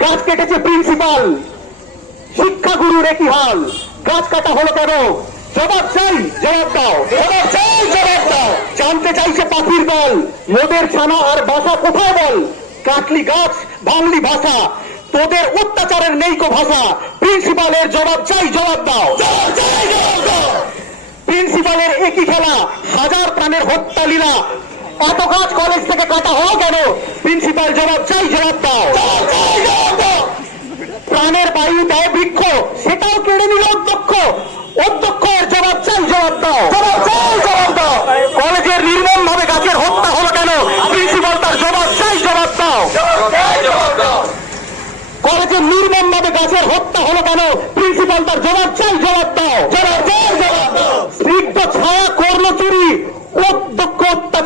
গাছ কেটেছে প্রিন্সিপাল শিক্ষাগুরুর একই হাল। গাছ কাটা হলো কেন? জবাব চাই, জবাব দাও। জবাব চাই, জবাব দাও। জানতে চাইছে পাখির দল। মোদের ছানা আর বাসা কোথায় বল? কাটলি গাছ ভাঙলি ভাষা। তোদের অত্যাচারের নেই কো ভাষা। প্রিন্সিপালের জবাব চাই, জবাব দাও। প্রিন্সিপালের একই খেলা। হাজার প্রাণের হত্যা লীলা। এত গাছ কলেজ থেকে কাটা হলো কেন? প্রিন্সিপাল জবাব চাই জবাব দাও। প্রাণের বায়ু দেয় বৃক্ষ সেটাও কেড়ে নিল অধ্যক্ষ। অধ্যক্ষ এর জবাব চাই জবাব দাও। জবাব চাই জবাব দাও। কলেজের নির্মম ভাবে গাছের হত্যা হলো কেন? প্রিন্সিপাল তার জবাব চাই জবাব দাও। কলেজের নির্মম ভাবে গাছের হত্যা হলো কেন? প্রিন্সিপাল তার জবাব চাই জবাব দাও। জবাব দাও স্নিগ্ধ ছায়া করল চুরি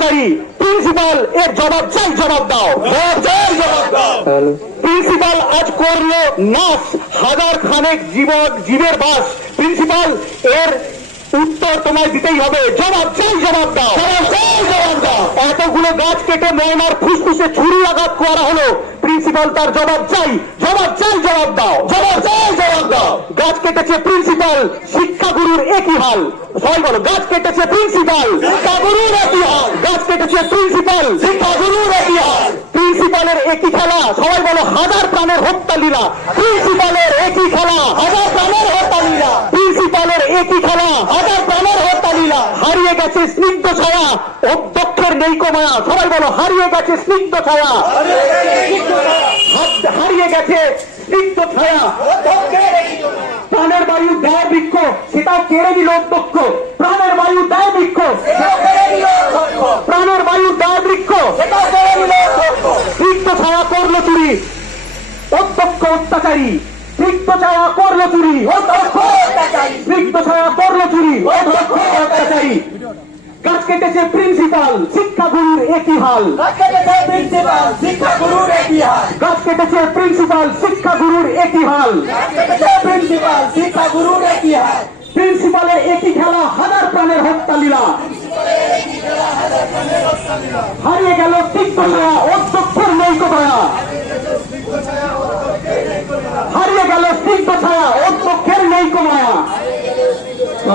অত্যাচারী প্রিন্সিপাল এর জবাব চাই জবাব দাও। জবাব চাই জবাব দাও। প্রিন্সিপাল আজ করল নাস হাজার খানেক জীবন জীবের বাস। প্রিন্সিপাল এর উত্তর তোমায় দিতেই হবে। জবাব চাই জবাব দাও। জবাব চাই জবাব দাও। এতগুলো গাছ কেটে ময়নার ফুসফুসে ছুরি আঘাত করা হলো। প্রিন্সিপাল তার জবাব চাই জবাব চাই, জবাব দাও, জবাব চাই, জবাব দাও। গাছ কেটেছে প্রিন্সিপাল, শিক্ষাগুরুর একই হাল। সবাই বলো, গাছ কেটেছে প্রিন্সিপাল, শিক্ষাগুরুর একই হাল। গাছ কেটেছে প্রিন্সিপাল, শিক্ষাগুরুর একই হাল। প্রিন্সিপালের একই খেলা, সবাই বলো, হাজার প্রাণের হত্যা লীলা। প্রিন্সিপালের একই খেলা, হাজার প্রাণের হত্যা লীলা। প্রিন্সিপালের একই খেলা হাজার প্রাণের হত্যা লীলা, হারিয়ে গেছে স্নিগ্ধ ছায়া, অধ্যক্ষের নেই মায়া সবাই বলো, হারিয়ে গেছে স্নিগ্ধ ছায়া। হারিয়ে গেছে স্নিগ্ধ ছায়া। প্রাণের বায়ু দেয় বৃক্ষ, সেটাও কেড়ে নিল অধ্যক্ষ। প্রাণের বায়ু দেয় বৃক্ষ। প্রাণের বায়ু দেয় বৃক্ষ। স্নিগ্ধ ছায়া করল চুরি। অধ্যক্ষ অত্যাচারী। স্নিগ্ধ ছায়া করল চুরি। অধ্যক্ষ ছায়া করল চুরি অত্যাচারী। গাছ কেটেছে প্রিন্সিপাল শিক্ষাগুরুর একই হাল। গাছ কেটেছে প্রিন্সিপাল শিক্ষাগুরুর একই হাল। প্রিন্সিপালের একই খেলা হাজার প্রাণের হত্যা লীলা। হারিয়ে গেল তিক্ত ছায়া অধ্যক্ষের নৈক দয়া হারিয়ে গেল স্নিগ্ধ ছায়া অধ্যক্ষের নৈক মায়া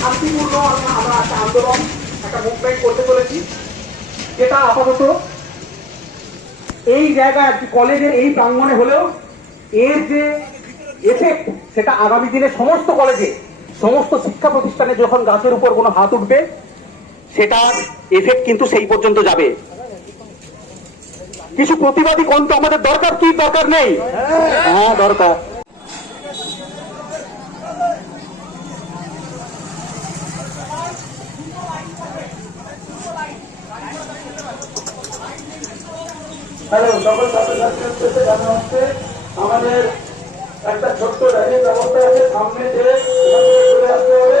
শান্তিপূর্ণ আমরা একটা আন্দোলন, একটা মুভমেন্ট করতে চলেছি। যেটা আপাতত এই জায়গায় কলেজের এই প্রাঙ্গণে হলেও এর যে এফেক্ট সেটা আগামী দিনে সমস্ত কলেজে, সমস্ত শিক্ষা প্রতিষ্ঠানে যখন গাছের উপর কোনো হাত উঠবে, সেটার এফেক্ট কিন্তু সেই পর্যন্ত যাবে। কিছু প্রতিবাদী কণ্ঠ আমাদের দরকার, কি দরকার নেই? হ্যাঁ দরকার। হ্যালো, সকল ছাত্রছাত্রীদের জানা হচ্ছে আমাদের একটা ছোট্ট র্যালির ব্যবস্থা আছে। সামনে যে চলে আসতে হবে